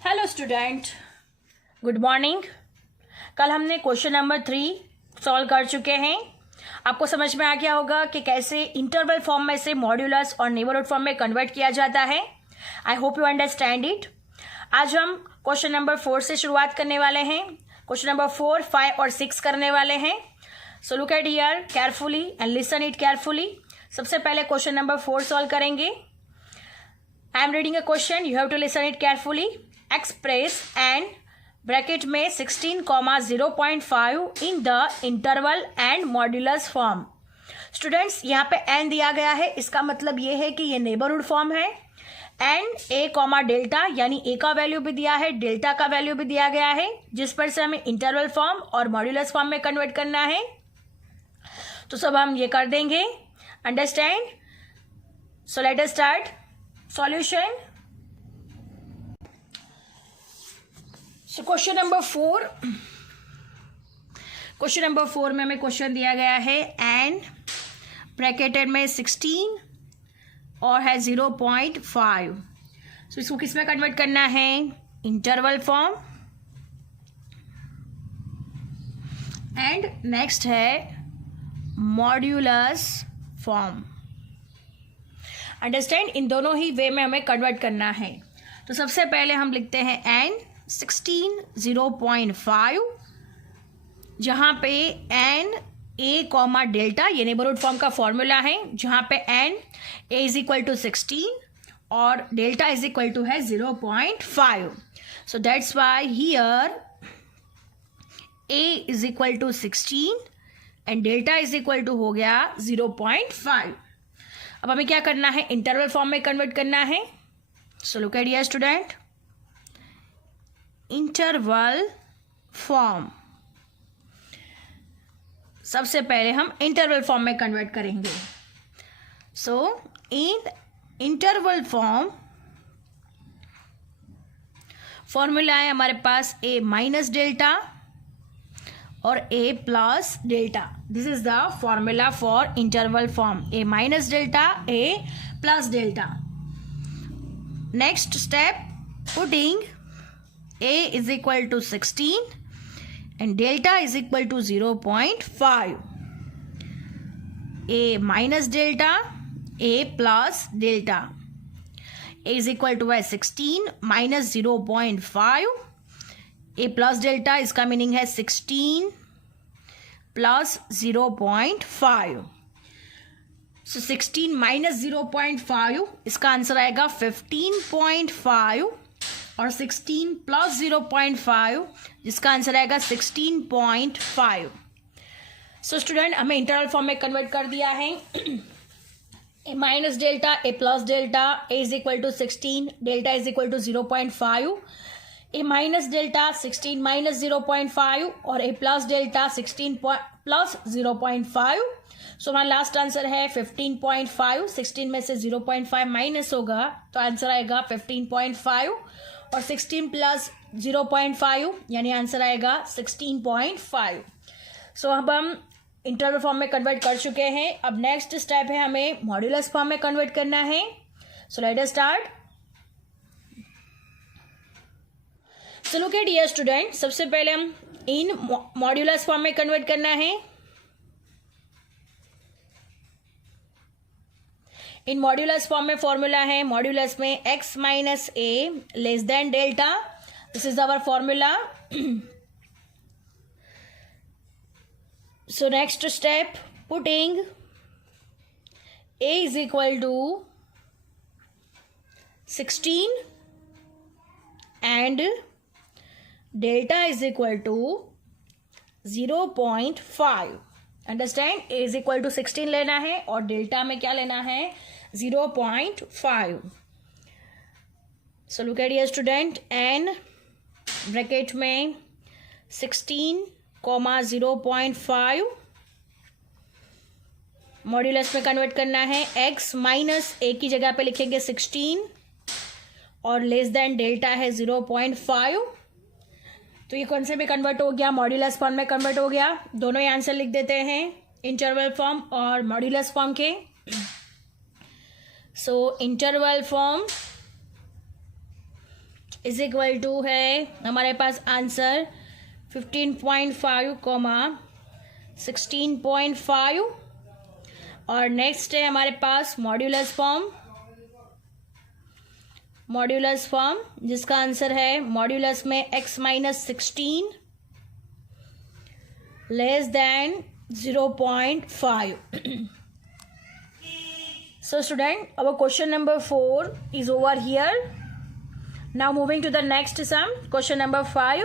Hello student, good morning. कल हमने question number 3 solve कर चुके हैं। आपको समझ में आ गया होगा कि कैसे इंटरवल फॉर्म में से मॉड्यूलस और नेबरहुड फॉर्म में कन्वर्ट किया जाता है। I hope you understand it. आज हम क्वेश्चन नंबर 4 से शुरुआत करने वाले हैं। क्वेश्चन नंबर 4, 5 और 6 करने वाले हैं। So look at here carefully and listen it carefully. सबसे पहले क्वेश्चन नंबर 4 सॉल्व करेंगे। I am reading a question, you have to listen it carefully. Express and bracket में 16,0.5 in the interval and modulus form. Students, यहाँ पे N दिया गया है, इसका मतलब ये है कि ये नेबरहुड फॉर्म है। एंड ए कॉमा डेल्टा, यानी ए का वैल्यू भी दिया है, डेल्टा का वैल्यू भी दिया गया है, जिस पर से हमें इंटरवल फॉर्म और मॉड्यूलस फॉर्म में कन्वर्ट करना है। तो सब हम ये कर देंगे। अंडरस्टैंड? सो let us start solution. So question number 4 में हमें क्वेश्चन दिया गया है एंड ब्रैकेटेड में 16 और है 0.5। सो इसको किस में कन्वर्ट करना है? Interval form. एंड नेक्स्ट है मॉड्यूलस फॉर्म। अंडरस्टैंड? इन दोनों ही वे में हमें कन्वर्ट करना है। तो सबसे पहले हम लिखते हैं एन 16,0.5, जहाँ पे एन ए कॉमा डेल्टा, ये नेबरहुड फॉर्म का फॉर्मूला है, जहाँ पे N a is equal to 16 और डेल्टा इज इक्वल टू है 0.5। So that's why here a is equal to 16 and delta is equal to हो गया 0.5। अब हमें क्या करना है? इंटरवल फॉर्म में कन्वर्ट करना है। So look at here student, interval form. सबसे पहले हम इंटरवल फॉर्म में कन्वर्ट करेंगे। So in interval form formula है हमारे पास ए माइनस डेल्टा और a plus delta. This is the formula for interval form, a minus delta, a plus delta. Next step, putting a is equal to 16 and delta is equal to 0.5. a minus delta, a plus delta. a is equal to 16 minus 0.5. a plus delta इसका meaning है 16 plus 0.5. So 16 minus 0.5 इसका answer आएगा 15.5 और 16 plus 0.5 जिसका answer आएगा 16.5। So student, हमें interval form में convert कर दिया है। A minus delta, a plus delta, a is equal to 16, delta is equal to 0.5। A minus delta 16 minus 0.5 और a plus delta 16 plus 0.5। So हमारा लास्ट आंसर है 15.5। 16 में से 0.5 माइनस होगा तो आंसर आएगा 15.5 और 16 प्लस 0.5 यानी आंसर आएगा 16.5। सो अब हम इंटरवल फॉर्म में कन्वर्ट कर चुके हैं। अब नेक्स्ट स्टेप है हमें मॉड्यूलस फॉर्म में कन्वर्ट करना है। So let us start. So look at here student, सबसे पहले हम इन मॉड्यूलस फॉर्म में कन्वर्ट करना है। इन मॉड्यूलस फॉर्म में फॉर्मूला है, मॉड्यूलस में x minus a less than delta. This is our formula. So next step, putting a is equal to 16 and delta is equal to 0.5। Understand? a is equal to 16 लेना है और delta में क्या लेना है? 0.5। So look at here student, N bracket में 16 comma 0.5 modulus में convert करना है। x माइनस ए की जगह पे लिखेंगे 16 और लेस देन डेल्टा है 0.5। तो ये कौन से में कन्वर्ट हो गया? मॉड्यूलस फॉर्म में कन्वर्ट हो गया। दोनों ही आंसर लिख देते हैं, इंटरवल फॉर्म और मॉड्यूलस फॉर्म के। So interval form is equal to है हमारे पास आंसर 15.5 कॉमा 16.5 और नेक्स्ट है हमारे पास मॉड्यूलस फॉर्म जिसका आंसर है मॉड्यूलस में x minus 16 less than 0.5. So student, our question number 4 is over here. Now moving to the next sum, question number 5.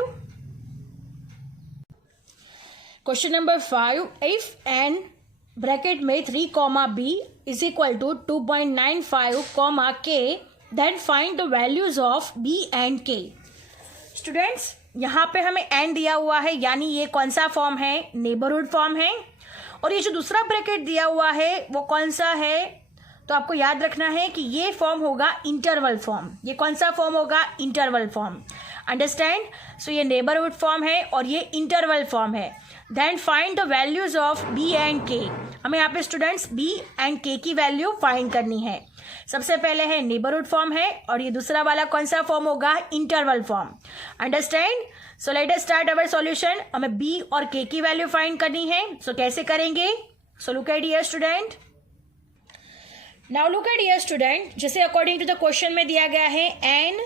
Question number 5, if n bracket में 3 comma b is equal to 2.95 comma k, then find the values of b and k. Students, यहाँ पे हमें n दिया हुआ है, यानी ये कौन सा फॉर्म है? नेबरहुड फॉर्म है. और ये जो दूसरा ब्रैकेट दिया हुआ है वो कौन सा है? तो आपको याद रखना है कि ये फॉर्म होगा इंटरवल फॉर्म. ये कौन सा फॉर्म होगा? Interval form. अंडरस्टैंड? सो ये नेबरहुड फॉर्म है और ये इंटरवल फॉर्म है. Then find the values of b and k. हमें यहाँ पे स्टूडेंट्स बी एंड के की वैल्यू फाइंड करनी है. सबसे पहले है नेबरहुड फॉर्म है और ये दूसरा वाला कौन सा फॉर्म होगा? Interval form. Understand? So let us start our solution. हमें बी और के की वैल्यू फाइंड करनी है. सो कैसे करेंगे? So look at here student. Now look at here student, जैसे अकॉर्डिंग टू द क्वेश्चन में दिया गया है n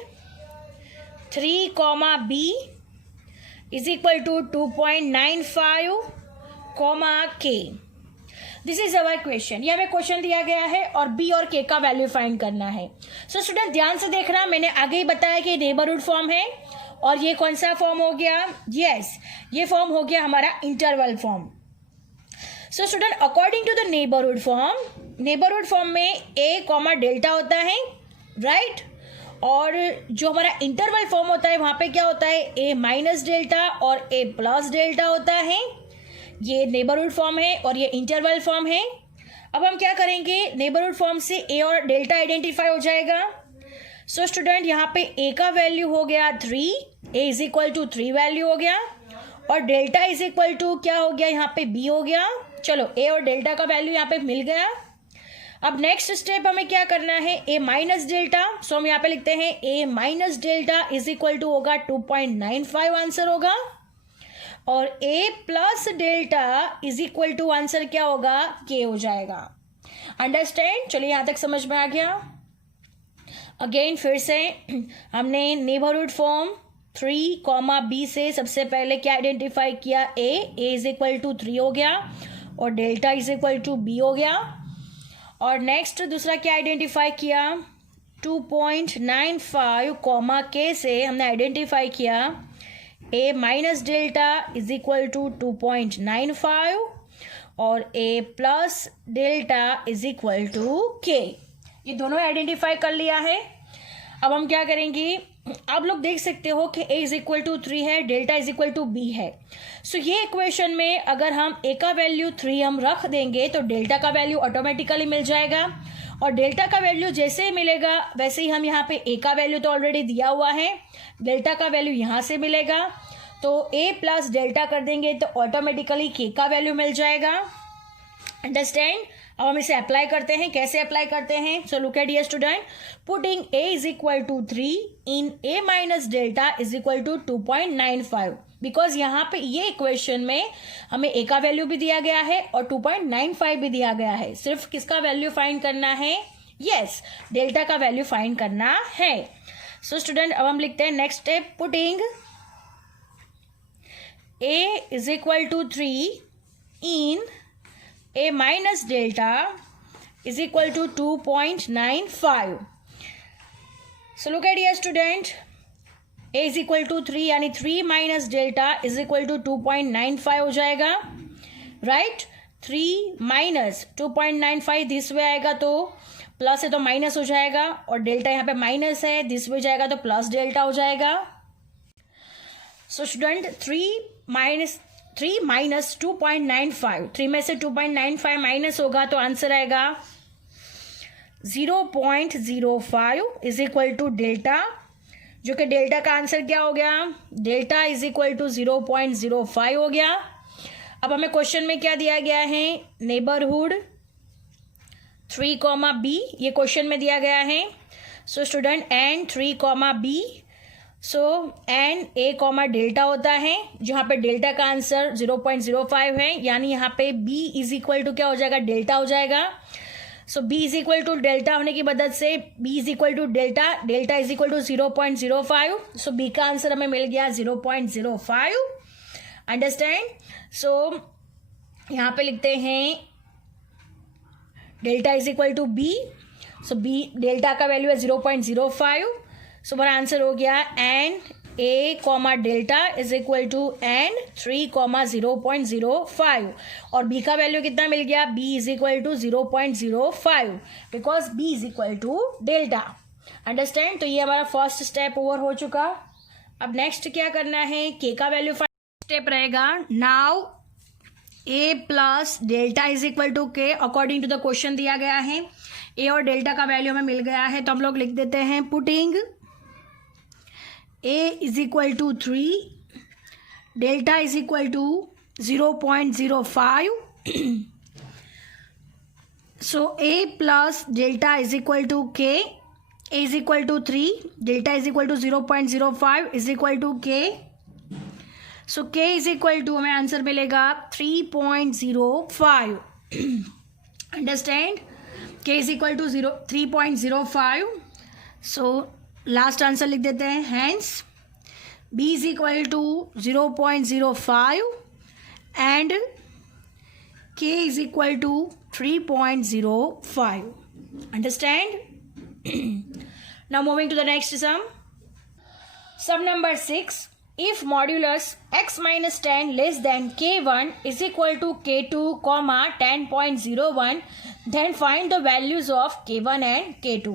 3 comma b is equal to 2.95 comma k. This is our question. ये हमें क्वेश्चन दिया गया है और b और k का वैल्यू फाइंड करना है. सो स्टूडेंट ध्यान से देखना, मैंने आगे ही बताया कि नेबरहुड फॉर्म है और ये कौन सा फॉर्म हो गया? यस, ये फॉर्म हो गया हमारा interval form. So student according to the neighbourhood form में a कॉमा डेल्टा होता है, राइट? और जो हमारा इंटरवल फॉर्म होता है वहाँ पे क्या होता है? a माइनस डेल्टा और a प्लस डेल्टा होता है. ये नेबरहुड फॉर्म है और ये इंटरवल फॉर्म है. अब हम क्या करेंगे? नेबरहुड फॉर्म से a और डेल्टा आइडेंटिफाई हो जाएगा. सो स्टूडेंट यहाँ पे a का वैल्यू हो गया 3, a is equal to 3 value हो गया और डेल्टा इज इक्वल टू क्या हो गया? यहाँ पे b हो गया. चलो a और डेल्टा का वैल्यू यहाँ पे मिल गया. अब नेक्स्ट स्टेप हमें क्या करना है? a minus delta. सो हम यहाँ पे लिखते हैं a minus delta is equal to होगा 2.95 आंसर होगा और a plus delta is equal to answer क्या होगा? k हो जाएगा. अंडरस्टैंड? चलिए यहाँ तक समझ में आ गया. अगेन फिर से हमने नेबरहुड फॉर्म 3 कॉमा b से सबसे पहले क्या आइडेंटिफाई किया? a इज इक्वल टू 3 हो गया और delta is equal to b हो गया. और नेक्स्ट दूसरा क्या आइडेंटिफाई किया? 2.95 कॉमा k से हमने आइडेंटिफाई किया a minus delta is equal to 2.95 और a plus delta is equal to k. ये दोनों आइडेंटिफाई कर लिया है. अब हम क्या करेंगे? आप लोग देख सकते हो कि a इज इक्वल टू 3 है, delta is equal to b है. सो ये इक्वेशन में अगर हम a का वैल्यू 3 हम रख देंगे तो डेल्टा का वैल्यू ऑटोमेटिकली मिल जाएगा और डेल्टा का वैल्यू जैसे ही मिलेगा वैसे ही हम यहाँ पे a का वैल्यू तो ऑलरेडी दिया हुआ है, डेल्टा का वैल्यू यहाँ से मिलेगा तो a प्लस डेल्टा कर देंगे तो ऑटोमेटिकली k का वैल्यू मिल जाएगा. अंडरस्टैंड? अब हम इसे अप्लाई करते हैं. कैसे अप्लाई करते हैं? So look at here student, putting a is equal to 3 in a minus delta is equal to 2.95 because यहाँ पे ये इक्वेशन में हमें a का वैल्यू भी दिया गया है और 2.95 भी दिया गया है. सिर्फ किसका वैल्यू फाइंड करना है? यस, डेल्टा का वैल्यू फाइंड करना है. सो स्टूडेंट अब हम लिखते हैं next step, putting a is equal to 3 in a minus delta is equal to 2.95. So look at here student, a is equal to 3 यानी 3 minus delta is equal to 2.95 हो जाएगा, right? 3 minus 2.95 this way आएगा तो plus है तो minus हो जाएगा और डेल्टा यहाँ पे माइनस है, दिस वे जाएगा तो प्लस डेल्टा हो जाएगा. सो स्टूडेंट 3 माइनस 2.95, 3 में से 2.95 माइनस होगा तो आंसर आएगा 0.05 इज इक्वल टू डेल्टा, जो कि डेल्टा का आंसर क्या हो गया? डेल्टा इज इक्वल टू 0.05 हो गया. अब हमें क्वेश्चन में क्या दिया गया है? नेबरहुड 3 कॉमा बी, ये क्वेश्चन में दिया गया है. So student and 3 comma b so N a comma delta होता है, जहाँ पे डेल्टा का आंसर 0.05 है, यानी यहाँ पे बी इज इक्वल टू क्या हो जाएगा, डेल्टा हो जाएगा. So b is equal to delta होने की मदद से b is equal to delta, delta is equal to 0.05. So b का आंसर हमें मिल गया 0.05. अंडरस्टैंड. सो यहाँ पे लिखते हैं delta is equal to b. So b delta का वैल्यू है 0.05. सो हमारा आंसर हो गया N a comma delta is equal to N 3,0.05. और बी का वैल्यू कितना मिल गया, b is equal to 0.05 because b is equal to delta. Understand. तो ये हमारा फर्स्ट स्टेप ओवर हो चुका. अब नेक्स्ट क्या करना है, के का वैल्यू फाइंड. स्टेप रहेगा now a plus delta is equal to k according to the question दिया गया है. ए और डेल्टा का वैल्यू हमें मिल गया है, तो हम लोग लिख देते हैं putting a is equal to 3, delta is equal to 0.05. So a plus delta is equal to k. A is equal to 3, delta is equal to 0.05 is equal to k. So k is equal to हमें answer मिलेगा 3.05. Understand. K is equal to 3.05. So last answer लिख देते हैं. Hence b is equal to 0.05 and k is equal to 3.05. Understand. Now moving to the next sum. Sum number 6. If modulus x minus 10 less than k1 is equal to k2, 10.01, then find the values of k1 and k2.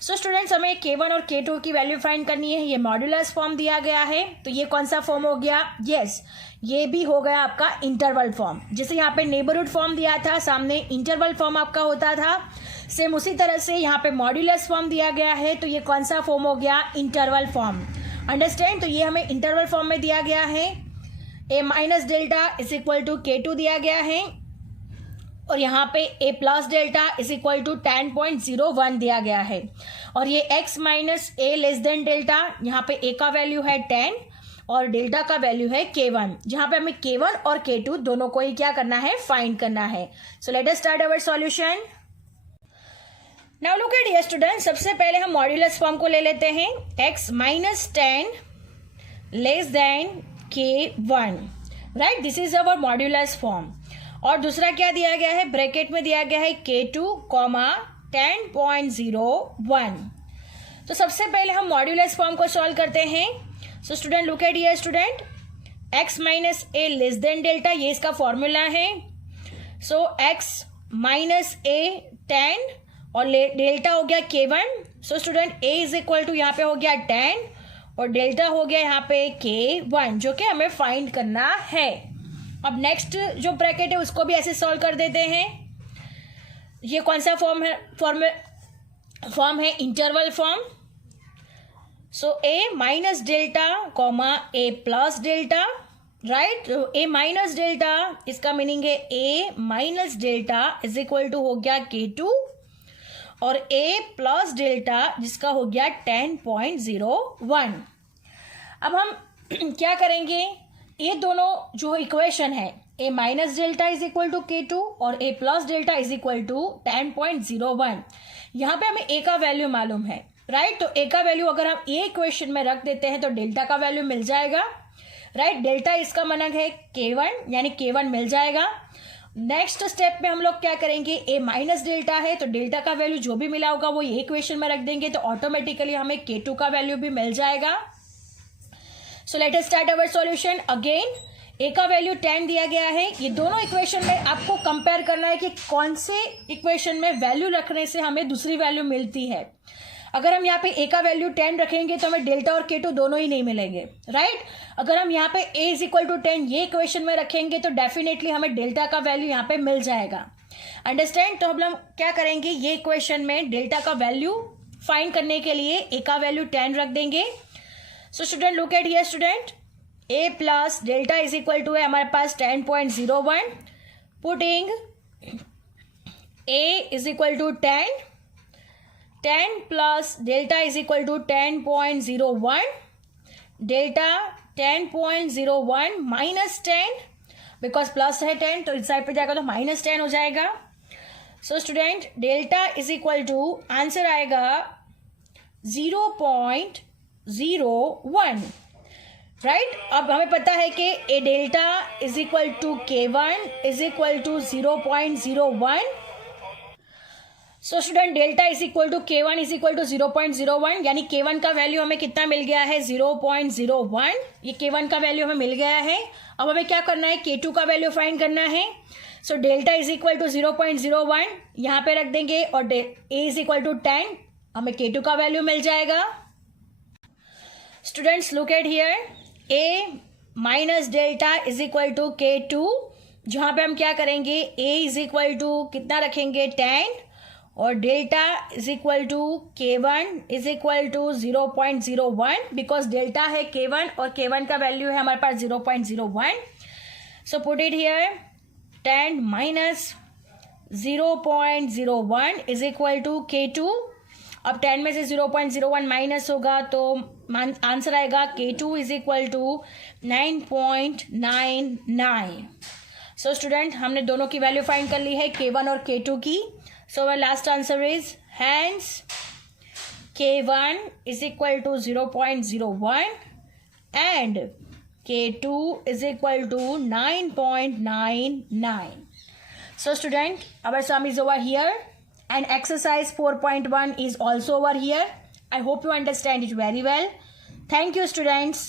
So students, हमें k1 और k2 की value find करनी है. ये modulus form दिया गया है, तो ये कौन सा फॉर्म हो गया, यस ये भी हो गया आपका इंटरवल फॉर्म. जैसे यहाँ पे नेबरहुड फॉर्म दिया था, सामने इंटरवल फॉर्म आपका होता था, सेम उसी तरह से यहाँ पे मॉड्यूलस फॉर्म दिया गया है, तो ये कौन सा फॉर्म हो गया, इंटरवल फॉर्म. अंडरस्टैंड. तो ये हमें इंटरवल फॉर्म में दिया गया है. A minus delta is equal to k2 दिया गया है, और यहाँ पे a plus delta is equal to 10.01 दिया गया है. और ये x minus a less than delta, यहाँ पे ए का वैल्यू है 10 और डेल्टा का वैल्यू है k1, जहाँ पे हमें k1 और k2 दोनों को ही क्या करना है, फाइंड करना है. So let us start our solution. Now look at here student. सबसे पहले हम मॉड्यूलस फॉर्म को ले लेते हैं. x minus 10 less than k1, right, this is our modulus form. और दूसरा क्या दिया गया है, ब्रैकेट में दिया गया है k2, 10.01. तो सबसे पहले हम मॉड्यूलस फॉर्म को सॉल्व करते हैं. सो student look at here student, x minus a less than delta, ये इसका फॉर्मूला है. सो x माइनस ए 10 और डेल्टा हो गया k1. So student a is equal to यहाँ पे हो गया 10 और डेल्टा हो गया यहाँ पे k1, जो कि हमें फाइंड करना है. अब नेक्स्ट जो ब्रैकेट है उसको भी ऐसे सॉल्व कर देते हैं. ये कौन सा फॉर्म है, फॉर्म है interval form. So a minus delta comma a plus delta, right. a minus delta इसका मीनिंग है a minus delta is equal to हो गया k2 और a प्लस डेल्टा जिसका हो गया 10.01. अब हम क्या करेंगे, ये दोनों जो इक्वेशन है a minus delta is equal to k2 और a plus delta is equal to 10.01, यहाँ पे हमें a का वैल्यू मालूम है, राइट. तो a का वैल्यू अगर हम a इक्वेशन में रख देते हैं तो डेल्टा का वैल्यू मिल जाएगा, राइट. डेल्टा इसका मतलब है k1, यानी k1 मिल जाएगा. नेक्स्ट स्टेप में हम लोग क्या करेंगे, a माइनस डेल्टा है तो डेल्टा का वैल्यू जो भी मिला होगा वो ये इक्वेशन में रख देंगे, तो ऑटोमेटिकली हमें k2 का वैल्यू भी मिल जाएगा. सो let us start our solution. Again a का वैल्यू 10 दिया गया है. ये दोनों इक्वेशन में आपको कंपेयर करना है कि कौन से इक्वेशन में वैल्यू रखने से हमें दूसरी वैल्यू मिलती है. अगर हम यहाँ पे a का वैल्यू 10 रखेंगे तो हमें डेल्टा और k2 दोनों ही नहीं मिलेंगे, राइट. अगर हम यहाँ पे a इज इक्वल टू 10 ये इक्वेशन में रखेंगे तो डेफिनेटली हमें डेल्टा का वैल्यू यहाँ पे मिल जाएगा. अंडरस्टैंड. तो हम क्या करेंगे, ये इक्वेशन में डेल्टा का वैल्यू फाइंड करने के लिए a का वैल्यू 10 रख देंगे. So student look at here student, a plus delta is equal to है हमारे पास 10.01. Putting a is equal to 10 plus delta is equal to 10.01. Delta 10.01 minus 10, because plus है 10 तो इस साइड पे जाएगा तो माइनस 10 हो जाएगा. So student delta is equal to answer आएगा 0.01. राइट. अब हमें पता है कि a delta is equal to K1 is equal to 0.01. So student delta is equal to K1 is equal to 0.01, यानी K1 का वैल्यू हमें कितना मिल गया है 0.01. ये K1 का वैल्यू हमें मिल गया है. अब हमें क्या करना है, K2 का वैल्यू फाइंड करना है. So delta is equal to 0.01 यहाँ पे रख देंगे और ए इज इक्वल टू 10, हमें K2 का वैल्यू मिल जाएगा. Students look at here, A minus delta is equal to K2, जहाँ पे हम क्या करेंगे, A इज इक्वल टू कितना रखेंगे 10 और delta is equal to K1 is equal to 0.01, because delta है K1 और K1 का वैल्यू है हमारे पास 0.01. So put it here, 10 minus 0.01 is equal to K2. अब 10 में से 0.01 माइनस होगा तो आंसर आएगा K2 is equal to 9.99. So student हमने दोनों की वैल्यू फाइंड कर ली है, K1 और K2 की. So our last answer is hence K1 is equal to 0.01 and K2 is equal to 9.99. So student, our sum is over here and exercise 4.1 is also over here. I hope you understand it very well. Thank you students.